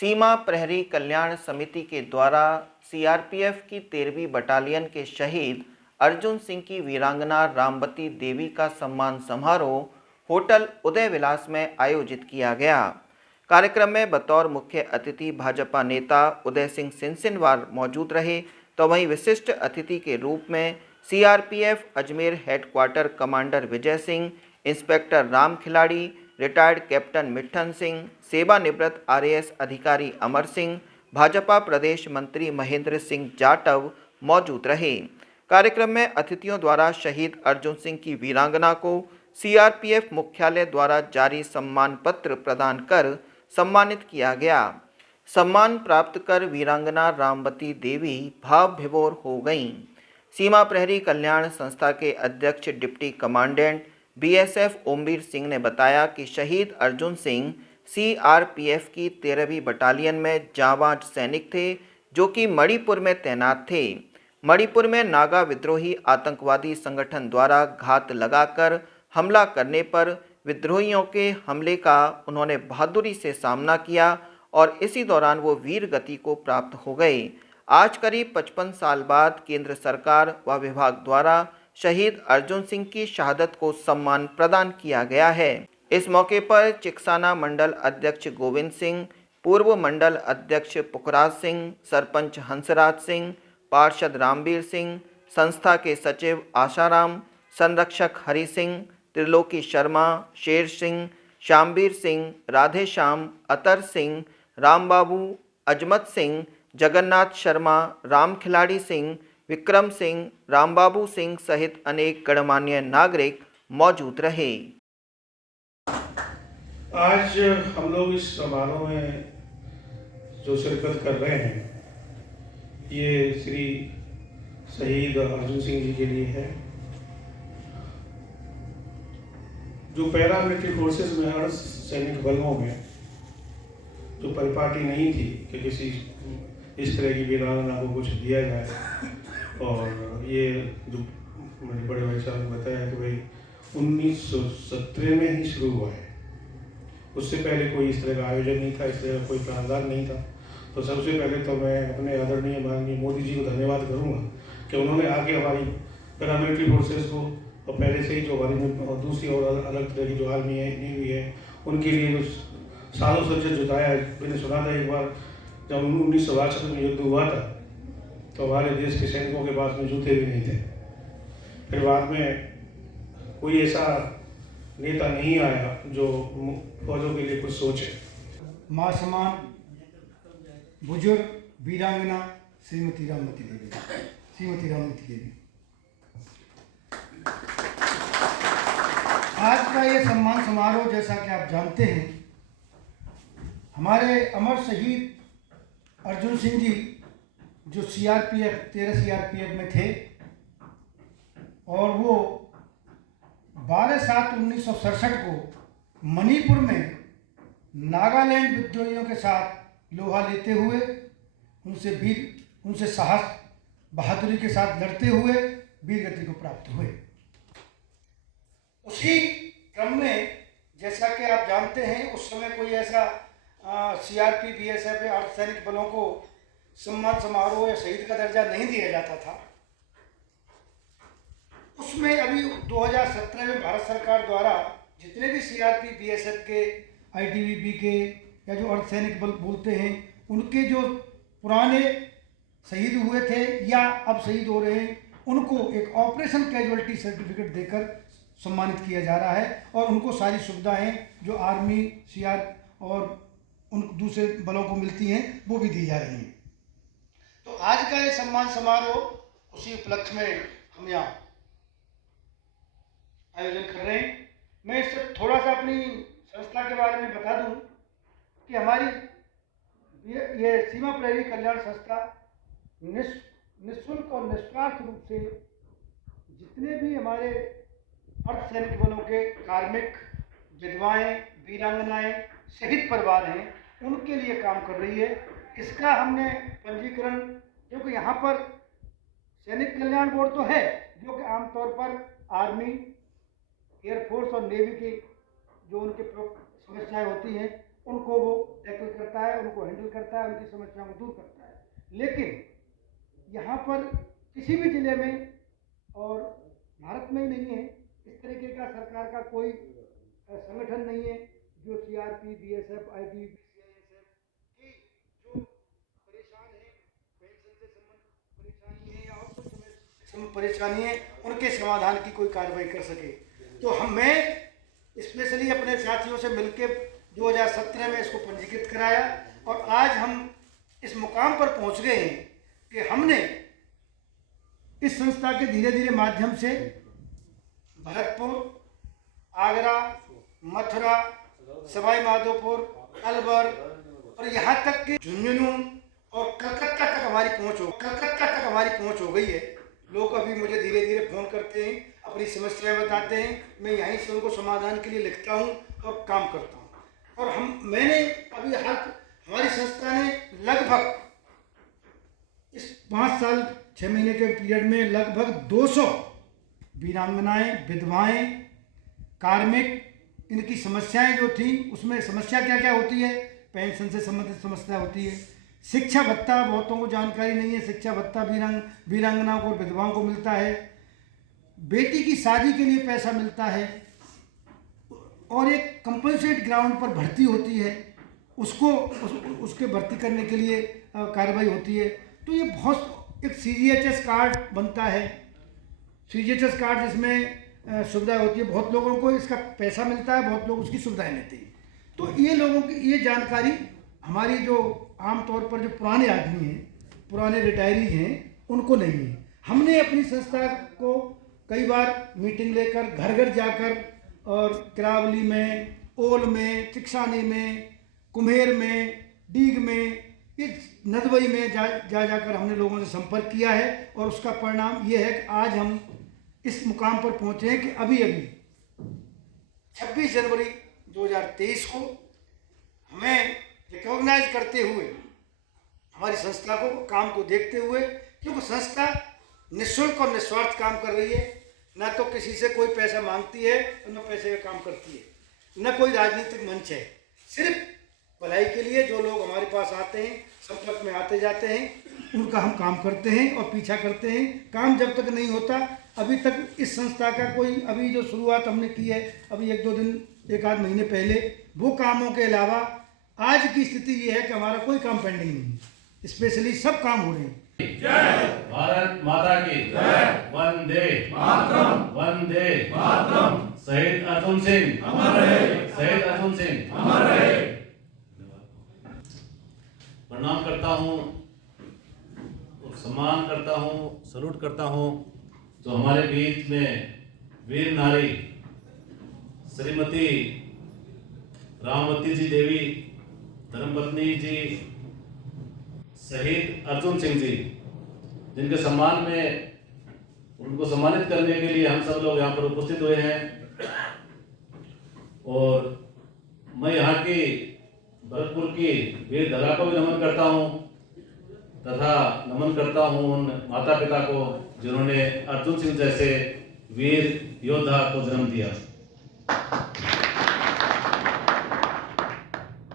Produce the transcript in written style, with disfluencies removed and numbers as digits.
सीमा प्रहरी कल्याण समिति के द्वारा सीआरपीएफ की 13वीं बटालियन के शहीद अर्जुन सिंह की वीरांगना रामवती देवी का सम्मान समारोह होटल उदय विलास में आयोजित किया गया। कार्यक्रम में बतौर मुख्य अतिथि भाजपा नेता उदय सिंह सिंसिनवार मौजूद रहे, तो वहीं विशिष्ट अतिथि के रूप में CRPF Ajmer headquarter commander Vijay Singh, inspector Ram खिलाड़ी, रिटायर्ड कैप्टन मिट्ठन सिंह, सेवानिवृत्त आरएएस अधिकारी अमर सिंह, भाजपा प्रदेश मंत्री महेंद्र सिंह जाटव मौजूद रहे। कार्यक्रम में अतिथियों द्वारा शहीद अर्जुन सिंह की वीरांगना को सीआरपीएफ मुख्यालय द्वारा जारी सम्मान पत्र प्रदान कर सम्मानित किया गया। सम्मान प्राप्त कर वीरांगना रामवती देवी भाव विभोर हो गईं। सीमा प्रहरी कल्याण संस्था के अध्यक्ष deputy commandant BSF Omveer Singh ने बताया कि शहीद अर्जुन सिंह सीआरपीएफ की 13वीं बटालियन में जांबाज सैनिक थे, जो कि मणिपुर में तैनात थे। मणिपुर में नागा विद्रोही आतंकवादी संगठन द्वारा घात लगाकर हमला करने पर विद्रोहियों के हमले का उन्होंने बहादुरी से सामना किया और इसी दौरान वो वीर गति को प्राप्त हो गए। आज करीब 55 साल बाद केंद्र सरकार व विभाग द्वारा शहीद अर्जुन सिंह की शहादत को सम्मान प्रदान किया गया है। इस मौके पर चिकसाना मंडल अध्यक्ष गोविंद सिंह, पूर्व मंडल अध्यक्ष पुखराज सिंह, सरपंच हंसराज सिंह, पार्षद रामवीर सिंह, संस्था के सचिव आशाराम, संरक्षक हरि सिंह, त्रिलोकी शर्मा, शेर सिंह, श्यामवीर सिंह, राधेश्याम, अतर सिंह, रामबाबू, अजमत सिंह, जगन्नाथ शर्मा, राम खिलाड़ी सिंह, विक्रम सिंह, रामबाबू सिंह सहित अनेक गणमान्य नागरिक मौजूद रहे। आज हम लोग इस समारोह में जो शिरकत कर रहे हैं, ये श्री शहीद अर्जुन सिंह जी के लिए है, जो पैरा मिलिट्री फोर्सेस में अर्ध सैनिक बलों में जो परिपाटी नहीं थी कि किसी इस तरह की वीरांगना को कुछ दिया जाए। और ये जो मेरे बड़े भाई साहब ने बताया कि भाई 1917 में ही शुरू हुआ है, उससे पहले कोई इस तरह का आयोजन नहीं था, इस तरह का कोई प्रावधान नहीं था। तो सबसे पहले तो मैं अपने आदरणीय माननीय मोदी जी को धन्यवाद करूंगा कि उन्होंने आगे हमारी पैरामिलिट्री फोर्सेस को, और पहले से ही जो हमारी दूसरी और अलग तरह की जो आर्मी नेवी है, उनके लिए जो सालों से जुटाया है। मैंने सुना था एक बार जब 1962 में युद्ध हुआ था तो हमारे देश के सैनिकों के पास में जूते भी नहीं थे। फिर बाद में कोई ऐसा नेता नहीं आया जो फौजों के लिए कुछ सोचे। माँ समान बुजुर्ग वीरांगना श्रीमती रामवती देवी, आज का ये सम्मान समारोह, जैसा कि आप जानते हैं, हमारे अमर शहीद अर्जुन सिंह जी जो सीआरपीएफ 13 सीआरपीएफ में थे, और वो 12/7/1967 को मणिपुर में नागालैंड विद्रोहियों के साथ लोहा लेते हुए उनसे साहस बहादुरी के साथ लड़ते हुए वीर गति को प्राप्त हुए। उसी क्रम में, जैसा कि आप जानते हैं, उस समय कोई ऐसा सीआरपी बीएसएफ या अर्धसैनिक बलों को सम्मान समारोह या शहीद का दर्जा नहीं दिया जाता था। उसमें अभी 2017 में भारत सरकार द्वारा जितने भी सीआरपी बीएसएफ के, आईटीबीपी के या जो अर्धसैनिक बल बोलते हैं, उनके जो पुराने शहीद हुए थे या अब शहीद हो रहे हैं, उनको एक ऑपरेशन कैजुअलिटी सर्टिफिकेट देकर सम्मानित किया जा रहा है, और उनको सारी सुविधाएं जो आर्मी, सीआर और उन दूसरे बलों को मिलती हैं वो भी दी जा रही हैं। तो आज का ये सम्मान समारोह उसी उपलक्ष्य में हम यहाँ आयोजन कर रहे हैं। मैं इससे थोड़ा सा अपनी संस्था के बारे में बता दूं कि हमारी ये सीमा प्रहरी कल्याण संस्था निःशुल्क और निस्वार्थ रूप से जितने भी हमारे अर्धसैनिक बलों के कार्मिक, विधवाएं, वीरांगनाएं, शहीद परिवार हैं, उनके लिए काम कर रही है। इसका हमने पंजीकरण, क्योंकि यहाँ पर सैनिक कल्याण बोर्ड तो है, जो कि आमतौर पर आर्मी, एयरफोर्स और नेवी की जो उनके समस्याएं होती हैं उनको वो टैकल करता है, उनको हैंडल करता है, उनकी समस्याओं को दूर करता है। लेकिन यहाँ पर किसी भी जिले में और भारत में ही नहीं है, इस तरीके का सरकार का कोई संगठन नहीं है जो सीआरपी, बीएसएफ, आईटीबीपी, सीआईएसएफ की जो परेशान है, पेंशन से संबंधित परेशानी है या और कुछ परेशानी है, उनके समाधान की कोई कार्रवाई कर सके। तो मैं स्पेशली अपने साथियों से मिलकर 2017 में इसको पंजीकृत कराया और आज हम इस मुकाम पर पहुंच गए हैं कि हमने इस संस्था के धीरे धीरे माध्यम से भरतपुर, आगरा, मथुरा, सवाई माधोपुर, अलवर और यहाँ तक कि झुंझुनू और कलकत्ता तक हमारी पहुँच हो गई है। लोग अभी मुझे धीरे धीरे फ़ोन करते हैं, अपनी समस्याएं बताते हैं, मैं यहीं से उनको समाधान के लिए लिखता हूँ और काम करता हूँ। और मैंने अभी हमारी संस्था ने लगभग इस 5 साल 6 महीने के पीरियड में लगभग 200 वीरांगनाएं, विधवाएं, कार्मिक, इनकी समस्याएं जो थी, उसमें समस्या क्या क्या होती है, पेंशन से संबंधित समस्या होती है, शिक्षा भत्ता बहुतों को जानकारी नहीं है, शिक्षा भत्ता वीरांगनाओं को, विधवाओं को मिलता है, बेटी की शादी के लिए पैसा मिलता है और एक कंपलसेट ग्राउंड पर भर्ती होती है, उसके भर्ती करने के लिए कार्रवाई होती है। तो ये बहुत एक CGHS कार्ड बनता है, CGHS कार्ड जिसमें सुविधा होती है, बहुत लोगों को इसका पैसा मिलता है, बहुत लोग उसकी सुविधाएं लेते हैं। तो ये लोगों की ये जानकारी हमारी जो आमतौर पर जो पुराने आदमी हैं, पुराने रिटायरीज हैं, उनको नहीं है। हमने अपनी संस्था को कई बार मीटिंग लेकर घर घर जाकर और किरावली में, ओल में, चिकसानी में, कुम्हेर में, डीग में, इस नदवई में जाकर हमने लोगों से संपर्क किया है और उसका परिणाम ये है कि आज हम इस मुकाम पर पहुंचे हैं कि अभी 26 जनवरी 2023 को हमें रिकॉग्नाइज करते हुए, हमारी संस्था को काम को देखते हुए, क्योंकि संस्था निःशुल्क और निस्वार्थ काम कर रही है, न तो किसी से कोई पैसा मांगती है और न पैसे का काम करती है, न कोई राजनीतिक मंच है। सिर्फ भलाई के लिए जो लोग हमारे पास आते हैं, संपर्क में आते जाते हैं, उनका हम काम करते हैं और पीछा करते हैं। काम जब तक नहीं होता, अभी तक इस संस्था का कोई, अभी जो शुरुआत हमने की है अभी 1-2 दिन, 1-8 महीने पहले, वो कामों के अलावा आज की स्थिति ये है कि हमारा कोई काम पेंडिंग नहीं है, स्पेशली सब काम हो रहे हैं। जय भारत माता की जय। वंदे मातरम, वंदे मातरम। शहीद अर्जुन सिंह अमर रहे, शहीद अर्जुन सिंह अमर रहे। प्रणाम करता हूँ, सम्मान करता हूँ, सलूट करता हूँ जो हमारे बीच में वीर नारी श्रीमती रामवती जी देवी, धर्मपत्नी जी शहीद अर्जुन सिंह जी, जिनके सम्मान में, उनको सम्मानित करने के लिए हम सब लोग यहाँ पर उपस्थित हुए हैं। और मैं यहाँ की भरतपुर की वीर धरा को भी नमन करता हूँ तथा नमन करता हूँ उन माता पिता को जिन्होंने अर्जुन सिंह जैसे वीर योद्धा को जन्म दिया।